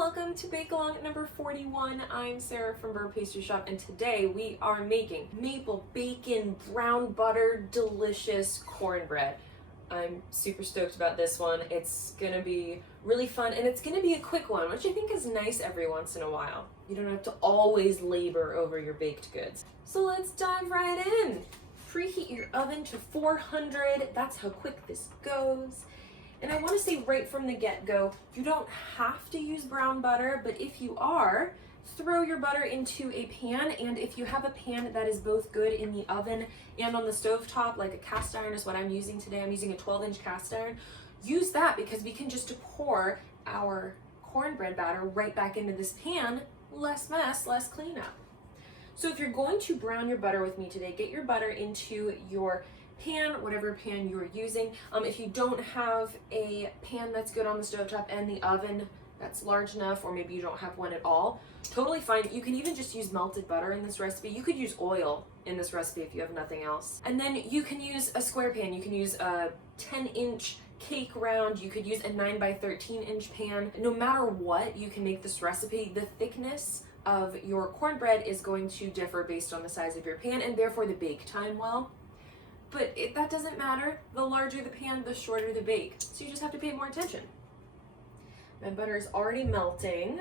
welcome to Bake Along number 41. I'm Sarah from Beurre Pastry Shop, and today we are making maple bacon brown butter delicious cornbread. I'm super stoked about this one. It's gonna be really fun, and it's gonna be a quick one, which I think is nice every once in a while. You don't have to always labor over your baked goods. So let's dive right in. Preheat your oven to 400. That's how quick this goes. And I want to say right from the get-go, you don't have to use brown butter, but if you are, throw your butter into a pan, and if you have a pan that is both good in the oven and on the stove top, like a cast iron is what I'm using today, I'm using a 12-inch cast iron, use that because we can just pour our cornbread batter right back into this pan, less mess, less cleanup. So if you're going to brown your butter with me today, get your butter into your pan, whatever pan you're using. If you don't have a pan that's good on the stovetop and the oven that's large enough, or maybe you don't have one at all, totally fine. You can even just use melted butter in this recipe. You could use oil in this recipe if you have nothing else. And then you can use a square pan. You can use a 10-inch cake round. You could use a 9 by 13-inch pan. No matter what, you can make this recipe. The thickness of your cornbread is going to differ based on the size of your pan, and therefore the bake time will. But that doesn't matter. The larger the pan, the shorter the bake. So you just have to pay more attention. My butter is already melting.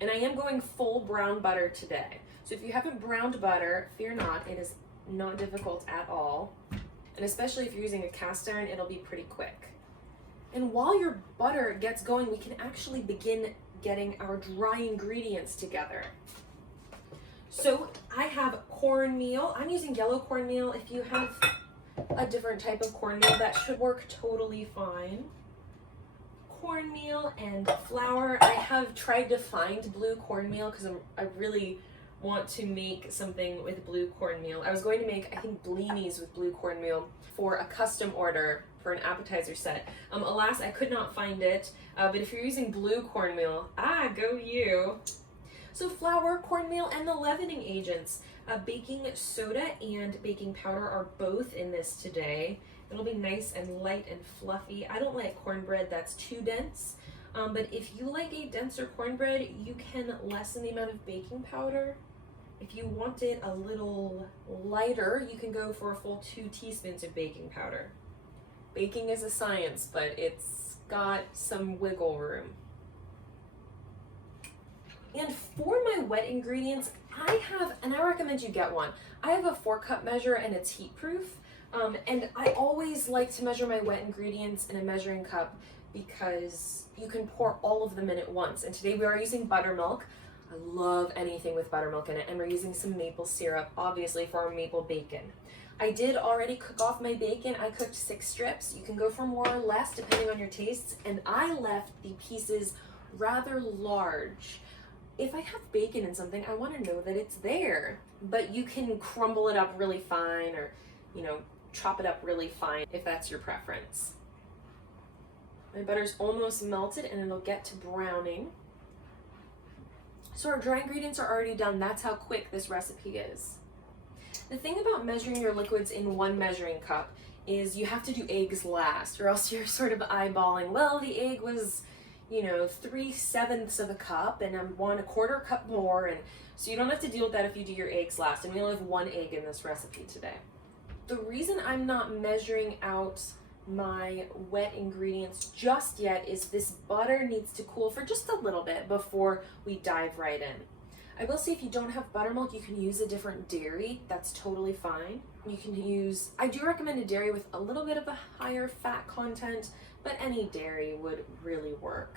And I am going full brown butter today. So if you haven't browned butter, fear not, it is not difficult at all. And especially if you're using a cast iron, it'll be pretty quick. And while your butter gets going, we can actually begin getting our dry ingredients together. So I have cornmeal. I'm using yellow cornmeal. If you have a different type of cornmeal, that should work totally fine. Cornmeal and flour. I have tried to find blue cornmeal because I really want to make something with blue cornmeal. I was going to make, I think, blinis with blue cornmeal for a custom order for an appetizer set. Alas, I could not find it, but if you're using blue cornmeal, go you. So flour, cornmeal, and the leavening agents. Baking soda and baking powder are both in this today. It'll be nice and light and fluffy. I don't like cornbread that's too dense, but if you like a denser cornbread, you can lessen the amount of baking powder. If you want it a little lighter, you can go for a full 2 teaspoons of baking powder. Baking is a science, but it's got some wiggle room. And for my wet ingredients, I recommend you get one. I have a 4-cup measure and it's heat proof. And I always like to measure my wet ingredients in a measuring cup because you can pour all of them in at once. And today we are using buttermilk. I love anything with buttermilk in it. And we're using some maple syrup, obviously, for our maple bacon. I did already cook off my bacon. I cooked 6 strips. You can go for more or less depending on your tastes. And I left the pieces rather large. If I have bacon in something, I want to know that it's there. But you can crumble it up really fine, or, chop it up really fine if that's your preference. My butter's almost melted and it'll get to browning. So our dry ingredients are already done. That's how quick this recipe is. The thing about measuring your liquids in one measuring cup is you have to do eggs last, or else you're sort of eyeballing, well, the egg was 3/7 of a cup and I want a 1/4 cup more, and so you don't have to deal with that if you do your eggs last, and we only have 1 egg in this recipe today. The reason I'm not measuring out my wet ingredients just yet is this butter needs to cool for just a little bit before we dive right in. I will say if you don't have buttermilk, you can use a different dairy. That's totally fine. You can use, I do recommend a dairy with a little bit of a higher fat content, but any dairy would really work.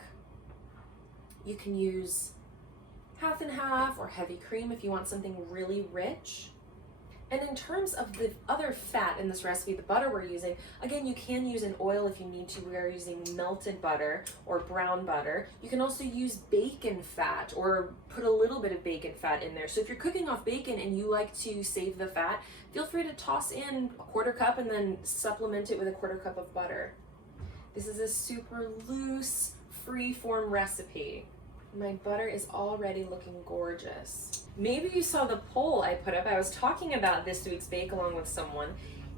You can use half and half or heavy cream if you want something really rich. And in terms of the other fat in this recipe, the butter we're using, again, you can use an oil if you need to. We are using melted butter or brown butter. You can also use bacon fat or put a little bit of bacon fat in there. So if you're cooking off bacon and you like to save the fat, feel free to toss in a 1/4 cup and then supplement it with a 1/4 cup of butter. This is a super loose, free-form recipe. My butter is already looking gorgeous. Maybe you saw the poll I put up. I was talking about this week's Bake Along with someone,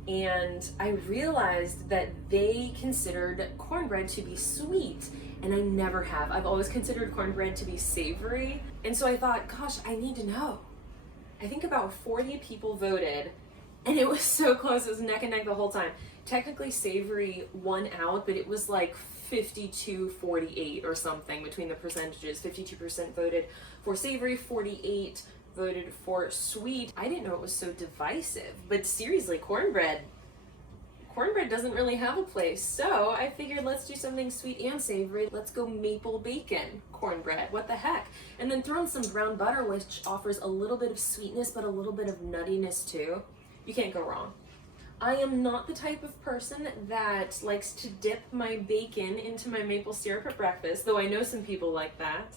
and I realized that they considered cornbread to be sweet. and I never have. I've always considered cornbread to be savory, and so I thought, gosh, I need to know. I think about 40 people voted, and it was so close. It was neck and neck the whole time. Technically savory won out, but it was like 52-48 or something between the percentages. 52% voted for savory, 48 voted for sweet. I didn't know it was so divisive, but seriously, cornbread doesn't really have a place. So I figured, let's do something sweet and savory. Let's go maple bacon cornbread. What the heck? And then throw in some brown butter, which offers a little bit of sweetness, but a little bit of nuttiness too. You can't go wrong. I am not the type of person that likes to dip my bacon into my maple syrup at breakfast, though I know some people like that.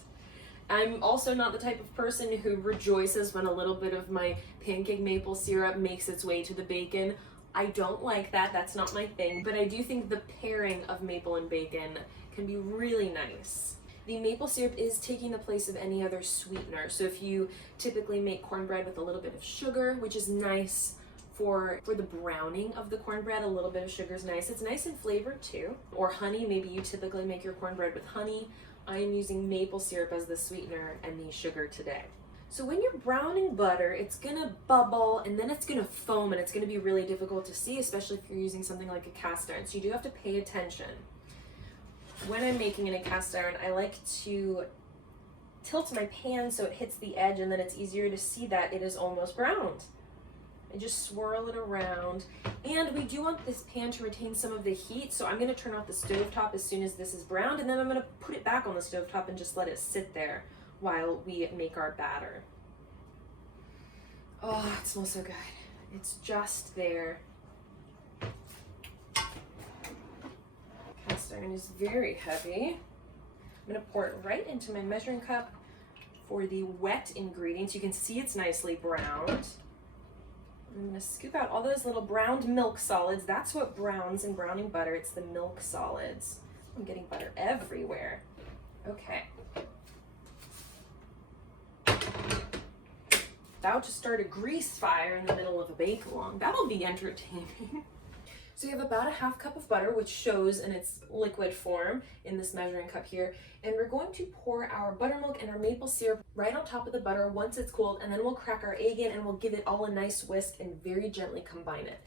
I'm also not the type of person who rejoices when a little bit of my pancake maple syrup makes its way to the bacon. I don't like that, that's not my thing, but I do think the pairing of maple and bacon can be really nice. The maple syrup is taking the place of any other sweetener, so if you typically make cornbread with a little bit of sugar, which is nice for the browning of the cornbread, a little bit of sugar is nice. It's nice in flavor too. Or honey, maybe you typically make your cornbread with honey. I am using maple syrup as the sweetener and the sugar today. So when you're browning butter, it's gonna bubble and then it's gonna foam, and it's gonna be really difficult to see, especially if you're using something like a cast iron. So you do have to pay attention. When I'm making in a cast iron, I like to tilt my pan so it hits the edge, and then it's easier to see that it is almost browned. I just swirl it around, and we do want this pan to retain some of the heat, so I'm going to turn off the stovetop as soon as this is browned, and then I'm going to put it back on the stovetop and just let it sit there while we make our batter. Oh, it smells so good. It's just there. Cast iron is very heavy. I'm going to pour it right into my measuring cup for the wet ingredients. You can see it's nicely browned. I'm going to scoop out all those little browned milk solids. That's what browns in browning butter. It's the milk solids. I'm getting butter everywhere. Okay. About to start a grease fire in the middle of a bake-along. That'll be entertaining. So you have about a half cup of butter, which shows in its liquid form in this measuring cup here. And we're going to pour our buttermilk and our maple syrup right on top of the butter once it's cooled, and then we'll crack our egg in and we'll give it all a nice whisk and very gently combine it.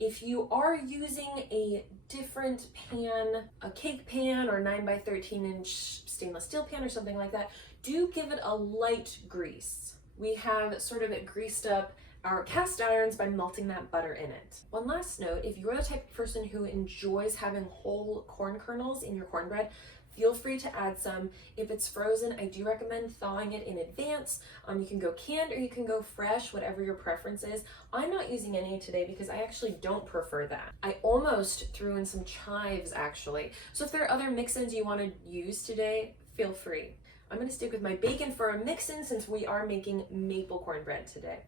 If you are using a different pan, a cake pan or 9x13" stainless steel pan or something like that, do give it a light grease. We have sort of greased up our cast irons by melting that butter in it. One last note, if you're the type of person who enjoys having whole corn kernels in your cornbread, feel free to add some. If it's frozen, I do recommend thawing it in advance. You can go canned or you can go fresh, whatever your preference is. I'm not using any today because I actually don't prefer that. I almost threw in some chives actually. So if there are other mix-ins you want to use today, feel free. I'm going to stick with my bacon for a mix-in since we are making maple cornbread today.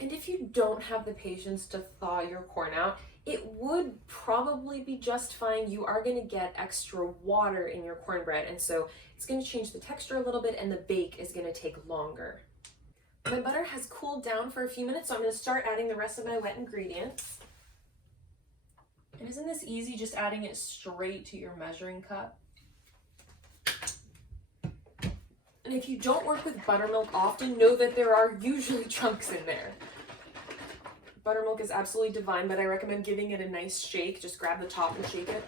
And if you don't have the patience to thaw your corn out, it would probably be just fine. You are going to get extra water in your cornbread, and so it's going to change the texture a little bit, and the bake is going to take longer. My butter has cooled down for a few minutes, so I'm going to start adding the rest of my wet ingredients. And isn't this easy, just adding it straight to your measuring cup? And if you don't work with buttermilk often, know that there are usually chunks in there. Buttermilk is absolutely divine, but I recommend giving it a nice shake. Just grab the top and shake it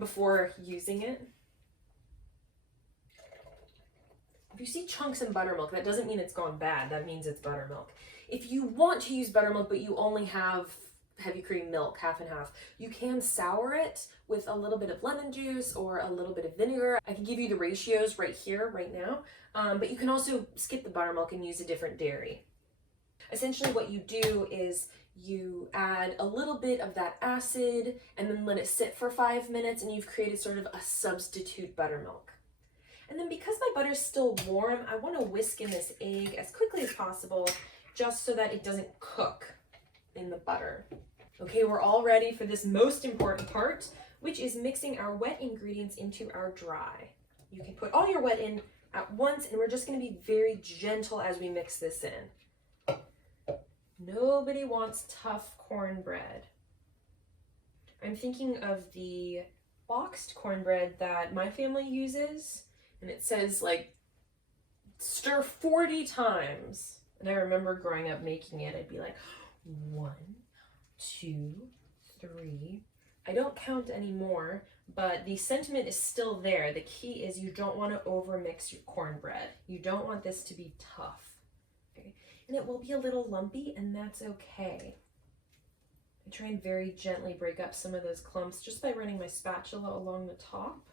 before using it. If you see chunks in buttermilk, that doesn't mean it's gone bad. That means it's buttermilk. If you want to use buttermilk, but you only have heavy cream milk, half and half, you can sour it with a little bit of lemon juice or a little bit of vinegar. I can give you the ratios right here, right now, but you can also skip the buttermilk and use a different dairy. Essentially what you do is you add a little bit of that acid and then let it sit for 5 minutes, and you've created sort of a substitute buttermilk. And then because my butter is still warm, I want to whisk in this egg as quickly as possible just so that it doesn't cook in the butter. Okay, we're all ready for this most important part, which is mixing our wet ingredients into our dry. You can put all your wet in at once, and we're just going to be very gentle as we mix this in. Nobody wants tough cornbread. I'm thinking of the boxed cornbread that my family uses, and it says like stir 40 times. And I remember growing up making it, I'd be like 1, 2, 3. I don't count anymore, but the sentiment is still there. The key is you don't want to overmix your cornbread. You don't want this to be tough. Okay? And it will be a little lumpy, and that's okay. I try and very gently break up some of those clumps just by running my spatula along the top.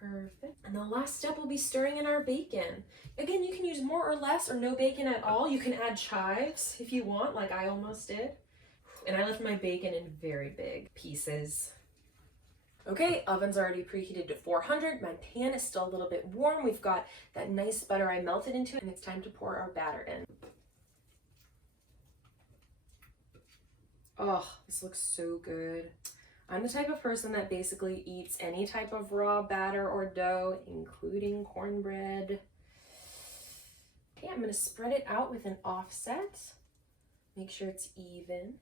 Perfect. And the last step will be stirring in our bacon. Again, you can use more or less or no bacon at all. You can add chives if you want, like I almost did. And I left my bacon in very big pieces. Okay, oven's already preheated to 400. My pan is still a little bit warm. We've got that nice butter I melted into it, and it's time to pour our batter in. Oh, this looks so good. I'm the type of person that basically eats any type of raw batter or dough, including cornbread. Okay, I'm gonna spread it out with an offset. Make sure it's even.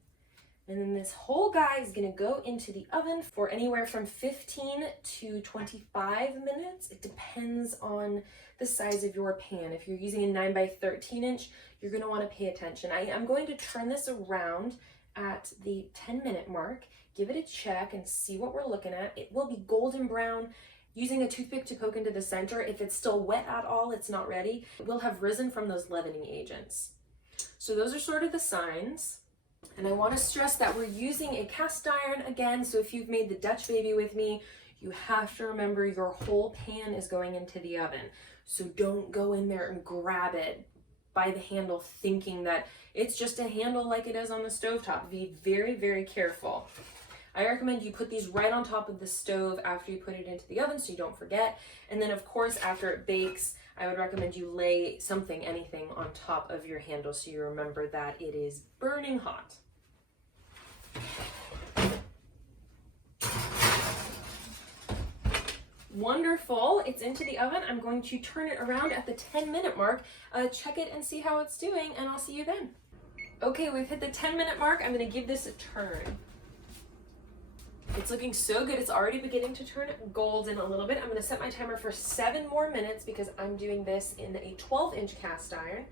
And then this whole guy is gonna go into the oven for anywhere from 15 to 25 minutes. It depends on the size of your pan. If you're using a 9 by 13 inch, you're gonna wanna pay attention. I'm going to turn this around at the 10-minute mark, give it a check and see what we're looking at. It will be golden brown. Using a toothpick to poke into the center, if it's still wet at all, it's not ready. It will have risen from those leavening agents. So those are sort of the signs. And I want to stress that we're using a cast iron again, so if you've made the Dutch baby with me, you have to remember your whole pan is going into the oven. So don't go in there and grab it by the handle thinking that it's just a handle like it is on the stovetop. Be very, very careful. I recommend you put these right on top of the stove after you put it into the oven so you don't forget. And then of course, after it bakes, I would recommend you lay something, anything on top of your handle so you remember that it is burning hot. Wonderful, it's into the oven. I'm going to turn it around at the 10-minute mark, check it and see how it's doing, and I'll see you then. Okay, we've hit the 10-minute mark. I'm gonna give this a turn. It's looking so good. It's already beginning to turn golden a little bit. I'm gonna set my timer for 7 more minutes because I'm doing this in a 12-inch cast iron.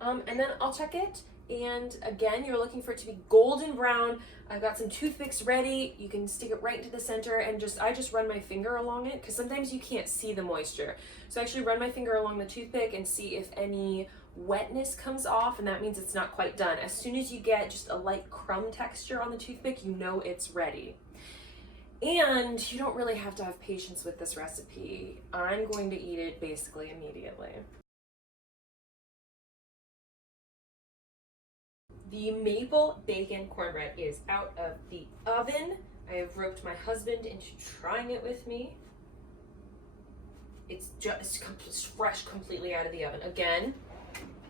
And then I'll check it. And again, you're looking for it to be golden brown. I've got some toothpicks ready. You can stick it right into the center and I just run my finger along it because sometimes you can't see the moisture. So I actually run my finger along the toothpick and see if any wetness comes off, and that means it's not quite done. As soon as you get just a light crumb texture on the toothpick, you know it's ready. And you don't really have to have patience with this recipe. I'm going to eat it basically immediately. The maple bacon cornbread is out of the oven. I have roped my husband into trying it with me. It's just fresh, completely out of the oven. Again,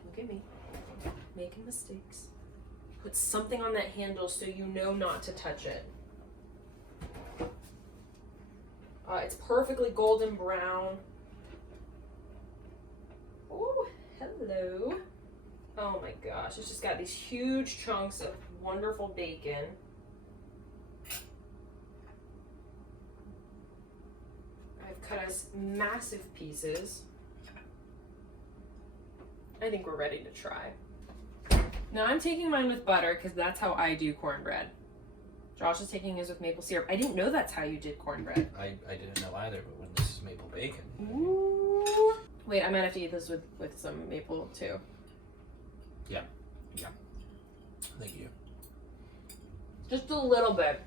look at me, making mistakes. Put something on that handle so you know not to touch it. It's perfectly golden brown. Oh, hello. Oh my gosh, it's just got these huge chunks of wonderful bacon. I've cut us massive pieces. I think we're ready to try. Now I'm taking mine with butter because that's how I do cornbread. Josh is taking his with maple syrup. I didn't know that's how you did cornbread. I didn't know either, but when this is maple bacon. Ooh. Wait, I might have to eat this with some maple too. Yeah. Thank you. Just a little bit.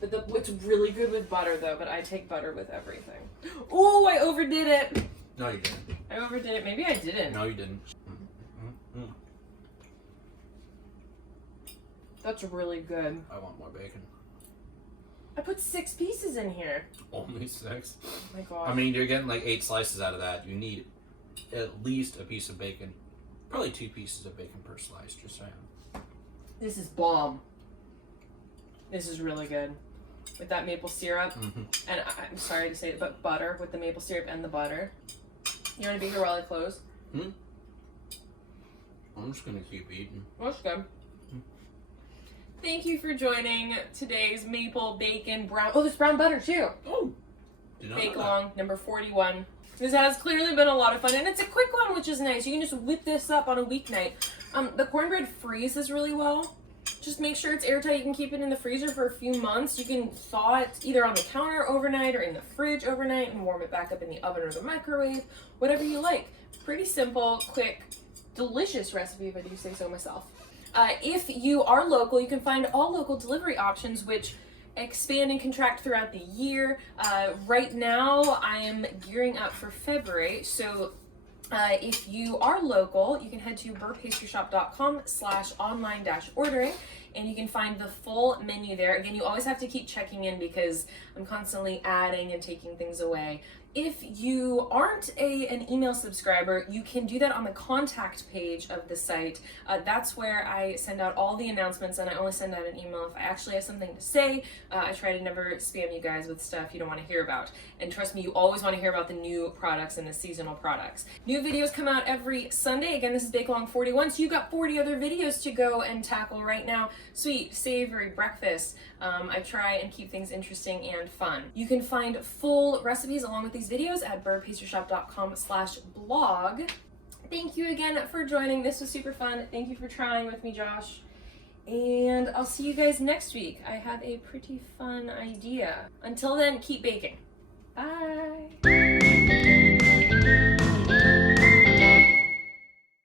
But it's really good with butter though, but I take butter with everything. Oh, I overdid it. No, you didn't. I overdid it. Maybe I didn't. No, you didn't. That's really good. I want more bacon. I put 6 pieces in here. Only 6? Oh my god. I mean, you're getting like 8 slices out of that. You need at least a piece of bacon. Probably 2 pieces of bacon per slice, just saying. This is bomb. This is really good. With that maple syrup. Mm-hmm. And I'm sorry to say it, but butter with the maple syrup and the butter. You want to be here while I close? I'm just going to keep eating. That's good. Thank you for joining today's maple bacon brown. Oh, there's brown butter too. Oh, did not know Bake that. along number 41. This has clearly been a lot of fun, and it's a quick one, which is nice. You can just whip this up on a weeknight. The cornbread freezes really well. Just make sure it's airtight. You can keep it in the freezer for a few months. You can thaw it either on the counter overnight or in the fridge overnight and warm it back up in the oven or the microwave, whatever you like. Pretty simple, quick, delicious recipe, if I do say so myself. If you are local, you can find all local delivery options, which expand and contract throughout the year. Right now, I am gearing up for February, so if you are local, you can head to beurrepastryshop.com/online-ordering, and you can find the full menu there. Again, you always have to keep checking in because I'm constantly adding and taking things away. If you aren't an email subscriber, you can do that on the contact page of the site. That's where I send out all the announcements, and I only send out an email if I actually have something to say. I try to never spam you guys with stuff you don't want to hear about. And trust me, you always want to hear about the new products and the seasonal products. New videos come out every Sunday. Again, this is Bake Along 41, so you've got 40 other videos to go and tackle right now. Sweet, savory, breakfast. I try and keep things interesting and fun. You can find full recipes along with these videos at beurrepastryshop.com/blog. Thank you again for joining. This was super fun. Thank you for trying with me, Josh. And I'll see you guys next week. I have a pretty fun idea. Until then, keep baking. Bye.